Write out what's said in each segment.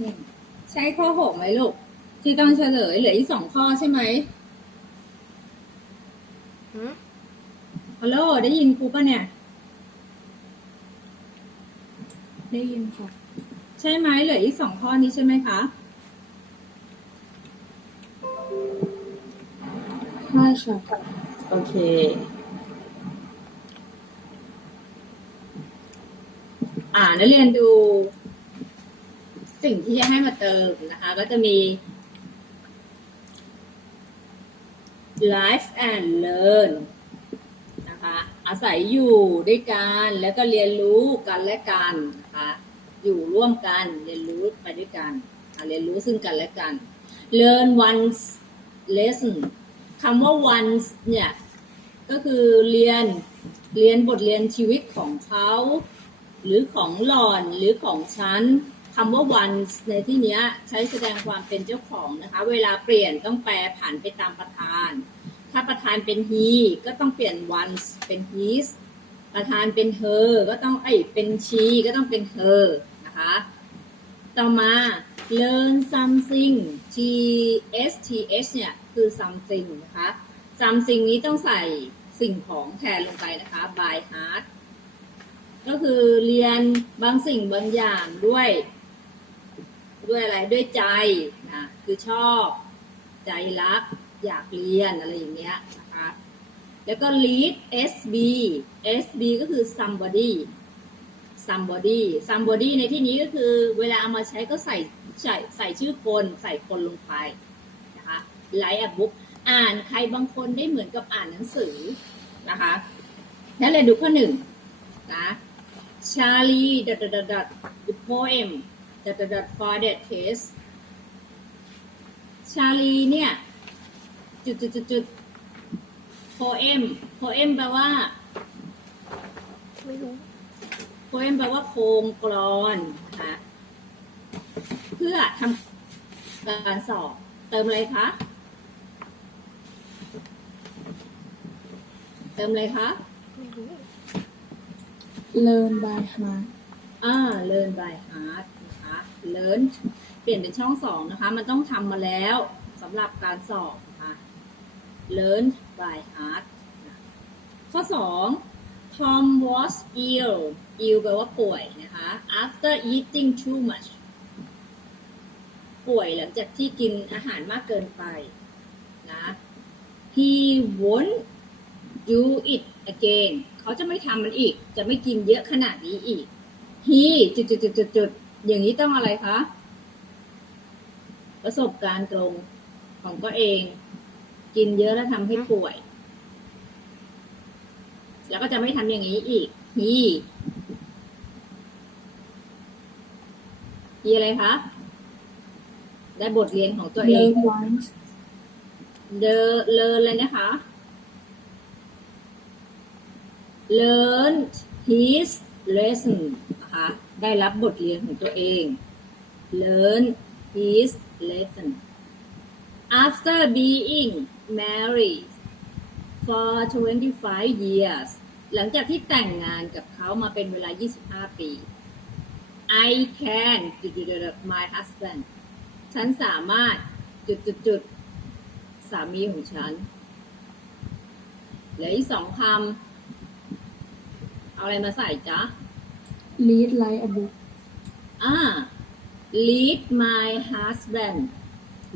นี่ใช่ข้อหกไหมลูก ที่ต้องเฉลยเหลืออีกสองข้อใช่ไหมหืมฮัลโหลได้ยินครูปะเนี่ย ได้ยินค่ะ ใช่ไหมเหลืออีกสองข้อนี้ใช่ไหมคะ ใช่ค่ะ โอเคอ่านักเรียนดู สิ่งที่จะให้มาเติมนะคะ ก็จะมี life and learn นะคะอาศัยอยู่ด้วยกันแล้วก็เรียนรู้กันและกันนะคะอยู่ร่วมกันเรียนรู้ไปด้วยกันเรียนรู้ซึ่งกันและกัน learn one's lesson คำว่า once เนี่ยก็คือเรียนเรียนบทเรียนชีวิตของเขา หรือของหล่อนหรือของฉัน คำว่า once ในที่นี้ใช้แสดงความเป็นเจ้าของนะคะ เวลาเปลี่ยนต้องแปลผ่านไปตามประธาน ถ้าประธานเป็น he ก็ต้องเปลี่ยน once เป็น his ประธานเป็น her ก็ต้องเอ้ยเป็น she ก็ต้องเป็น her นะคะ ต่อมา learn something t s t h เนี่ยคือ something นะคะ something นี้ต้องใส่สิ่งของแทนลงไปนะคะ by heart ก็คือเรียนบางสิ่งบางอย่างด้วย ด้วยอะไรด้วยใจนะคือชอบใจรัก อยากเรียนอะไรอย่างเงี้ยนะคะแล้วก็ lead sb sb ก็คือ somebody somebody somebody ในที่นี้ก็คือเวลาเอามาใช้ก็ใส่ใส่ใส่ชื่อคนใส่คนลงไปนะคะ like a book อ่านใครบางคนได้เหมือนกับอ่านหนังสือนะคะนั่นเลยดูข้อหนึ่งนะ Charlie dot dot dot the poem dot dot dot for that test Charlie เนี่ยจุดจุดจุดจุด poem poem แปลว่าไม่รู้ poem แปลว่าโครงกลอนนะคะเพื่อทำการสอบ เติมอะไรคะเติมอะไรคะไม่รู้ learn by heart อ่า learn by heart นะคะ learn เปลี่ยนเป็นช่องสองนะคะ มันต้องทำมาแล้วสำหรับการสอบนะคะ learn by heart นะข้อสอง Tom was ill ill แปลว่าป่วยนะคะ after eating too much ป่วยหลังจากที่กินอาหารมากเกินไปนะ he won't do it again เขาจะไม่ทำมันอีก จะไม่กินเยอะขนาดนี้อีก he จุดจุดจุดจุดจุด อย่างนี้ต้องอะไรคะ ประสบการณ์ตรงของตัวเอง กินเยอะแล้วทำให้ป่วย แล้วก็จะไม่ทำอย่างนี้อีก he he อะไรคะ ได้บทเรียนของตัวเอง learn once เดอเลินเลยนะคะ learn his lesson นะคะ ได้รับบทเรียนของตัวเอง learn his lesson after being married for 25 years หลังจากที่แต่งงานกับเขามาเป็นเวลา 25 ปี I can จุดจุดจุด my husband ฉันสามารถจุดจุดจุดสามีของฉันเหลืออีกสองคำ เอาอะไรมาใส่จ๊ะ lead like a book อ่า lead my husband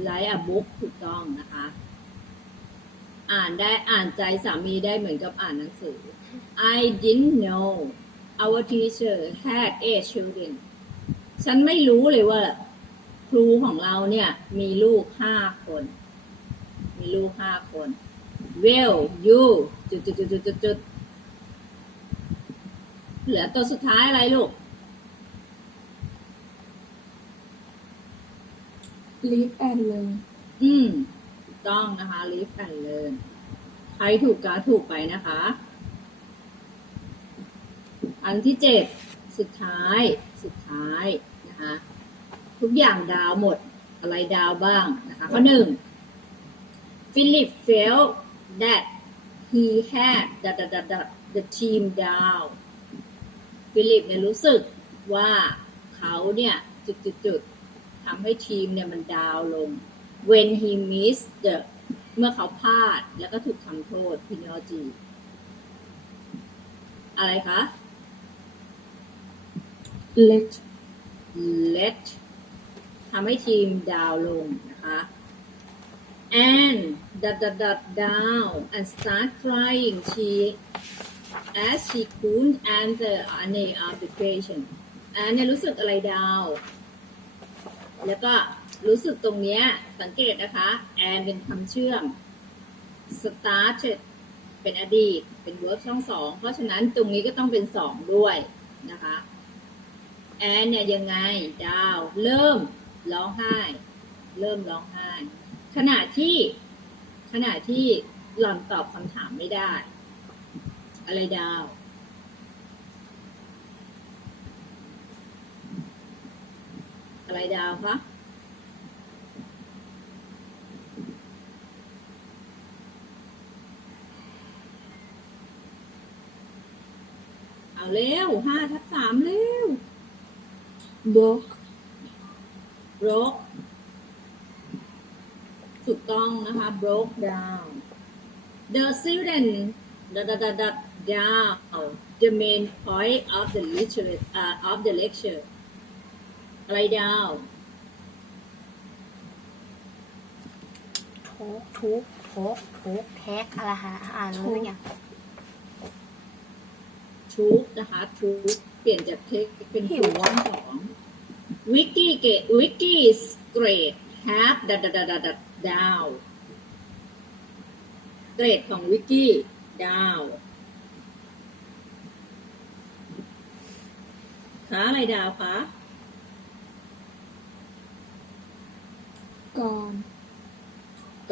like a book ถูกต้องนะคะ อ่านได้อ่านใจสามีได้เหมือนกับอ่านหนังสือ I didn't know our teacher had eight children ฉันไม่รู้เลยว่า ครูของเราเนี่ย มีลูกห้าคน มีลูกห้าคน well you จุดจุดจุดจุดจุดจุด เหลือตัวสุดท้ายอะไรลูก lead and learn อืมถูกต้องนะคะ live and learn ใครถูกก็ถูกไปนะคะ อันที่เจ็ดสุดท้าย สุดท้ายนะคะ ทุกอย่างดาวหมดอะไรดาวบ้างนะคะข้อหนึ่ง Philip felt that he had the, the, the, the, the team down ฟิลิปเนี่ยรู้สึกว่าเขาเนี่ยจุดจุดจุดทำให้ทีมเนี่ยมันดาวน์ลง when he missed the เมื่อเขาพลาดแล้วก็ถูกทำโทษพินอจี อะไรคะ let let ทำให้ทีมดาวน์ลงนะคะ and dot dot dot down and start crying she as she couldn't answer any of the question อันเนี่ยรู้สึกอะไรดาว แล้วก็รู้สึกตรงเนี้ยสังเกตนะคะ and เป็นคำเชื่อม started เป็นอดีต เป็น verb ช่องสอง เพราะฉะนั้นตรงนี้ก็ต้องเป็นสองด้วยนะคะ แอนเนี่ยยังไงดาว เริ่มร้องไห้ เริ่มร้องไห้ ขณะที่ขณะที่หล่อนตอบคำถามไม่ได้ อะไรดาว อะไรดาวคะเอาเร็วห้าทับสามเร็ว broke broke ถูกต้องนะคะ broke down the student da da da da down the main point of the lecture uh, of the lecture อะไร down ทุกทุกทุกทุกแท็กอะไรฮะอ่านรู้ยังทูกนะคะทูกเปลี่ยนจากเทคเป็นหิทูวกอะช่องสองวิกกี้เกตวิกกี้ grade have da da da da da down เกรดของวิกกี้ down คะอะไรดาวคะ gone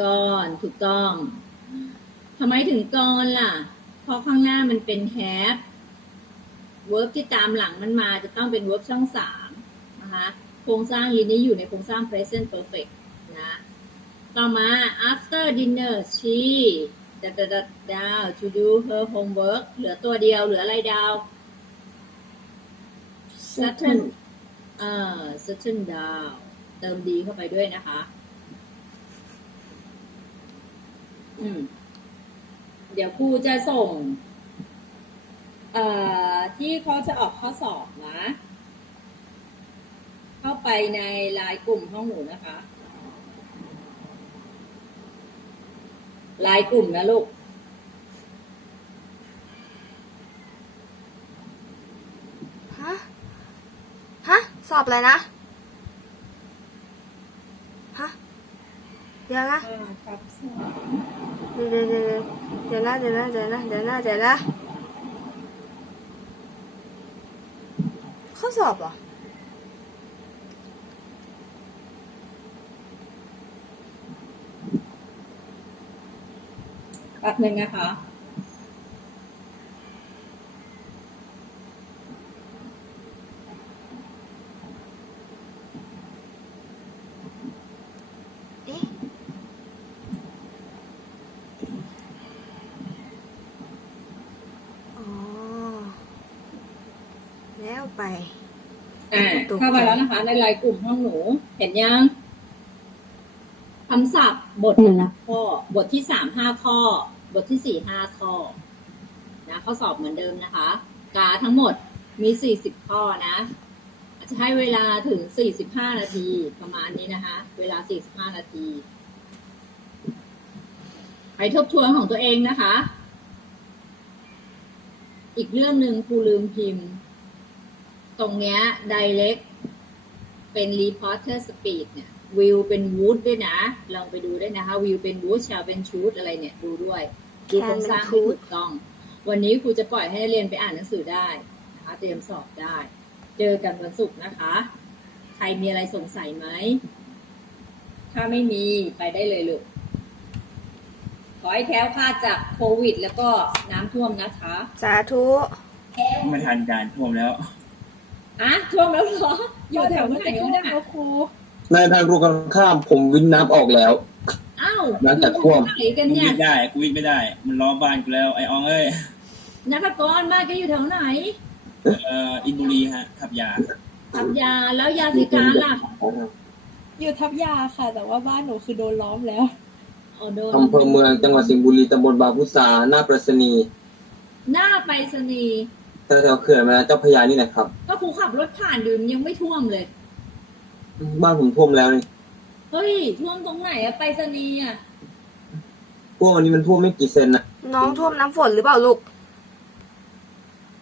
ก่อนถูกต้องทำไมถึงก่อนล่ะ เพราะข้างหน้ามันเป็น have verb ที่ตามหลังมันมาจะต้องเป็น verb ช่องสามนะคะโครงสร้างยีนี้อยู่ในโครงสร้าง present perfect นะต่อมา after dinner she ดาดาดาดาว to do her homework เหลือตัวเดียวเหลืออะไรดาว certain เอ่อ certain ดาวเติมดีเข้าไปด้วยนะคะ อืม เดี๋ยวครูจะส่ง เอ่อ ที่เขาจะออกข้อสอบนะ เข้าไปในไลน์กลุ่มห้องหนูนะคะไลน์กลุ่มนะลูก ฮะ ฮะ สอบอะไรนะ ฮะ เดี๋ยวนะเดี๋ยวเดี๋ยวเดี๋ยวเดี๋ยวนะเดี๋ยวนะเดี๋ยวนะเดี๋ยวนะเดี๋ยวนะข้อสอบเหรอแป๊บหนึ่งนะคะ เอ๊ะ อ๋อ แล้วไป อ่าตกใจเข้ามาแล้วนะคะ ในไลน์กลุ่มห้องหนู เห็นยังคำศัพท์บทละข้อบทที่สามห้าข้อ บทที่สี่ห้าข้อนะข้อสอบเหมือนเดิมนะคะ กาทั้งหมดมีสี่สิบข้อนะอาจจะให้เวลาถึงสี่สิบห้านาทีประมาณนี้นะคะ เวลาสี่สิบห้านาทีไปทบทวนของตัวเองนะคะ อีกเรื่องหนึ่งครูลืมพิมพ์ ตรงเนี้ย direct เป็น reporter speed เนี่ย will เป็น would ด้วยนะ ลองไปดูด้วยนะคะ will เป็น would shall เป็น should อะไรเนี่ย ดูด้วย ดูโครงสร้างให้ถูกต้อง วันนี้ครูจะปล่อยให้นักเรียนไปอ่านหนังสือได้นะคะ เตรียมสอบได้ เจอกันวันศุกร์นะคะ ใครมีอะไรสงสัยไหม ถ้าไม่มีไปได้เลยลูก ขอให้แคล้วคลาดจากโควิด แล้วก็น้ำท่วมนะคะ สาธุ ไม่ทันการท่วมแล้ว อะท่วมแล้วเหรอ อยู่แถวไหนวะเนี่ยในทางตรงกันข้ามผมวินน้ำออกแล้ว อ้าวน้ำจากท่วมไหนกันกูเนี่วิ่ยงได้กูวิ่งไม่ได้ มันล้อบ้านกูแล้วไออองเอ้ยนักกรมากแกอยู่แถวไหน เอ่ออินบุรีฮะขับยาทำยาแล้วยาสีการล่ะอยู่ทับยาค่ะ แต่ว่าบ้านหนูคือโดนล้อมแล้วอ๋อโดนอำเภอเมืองจังหวัดสิงห์บุรีตำบลบางพุษาหน้าประษณีย์หน้าไปรษณีย์ แถวเขื่อนแม่น้ำเจ้าพระยานี่นะครับ ก็ครูขับรถผ่านดื่มยังไม่ท่วมเลย บ้านผมท่วมแล้วนี่เฮ้ยท่วมตรงไหนอะไปรษณีย์อะพวกวันนี้มันท่วมไม่กี่เซนนะน้องท่วมน้ำฝนหรือเปล่าลูก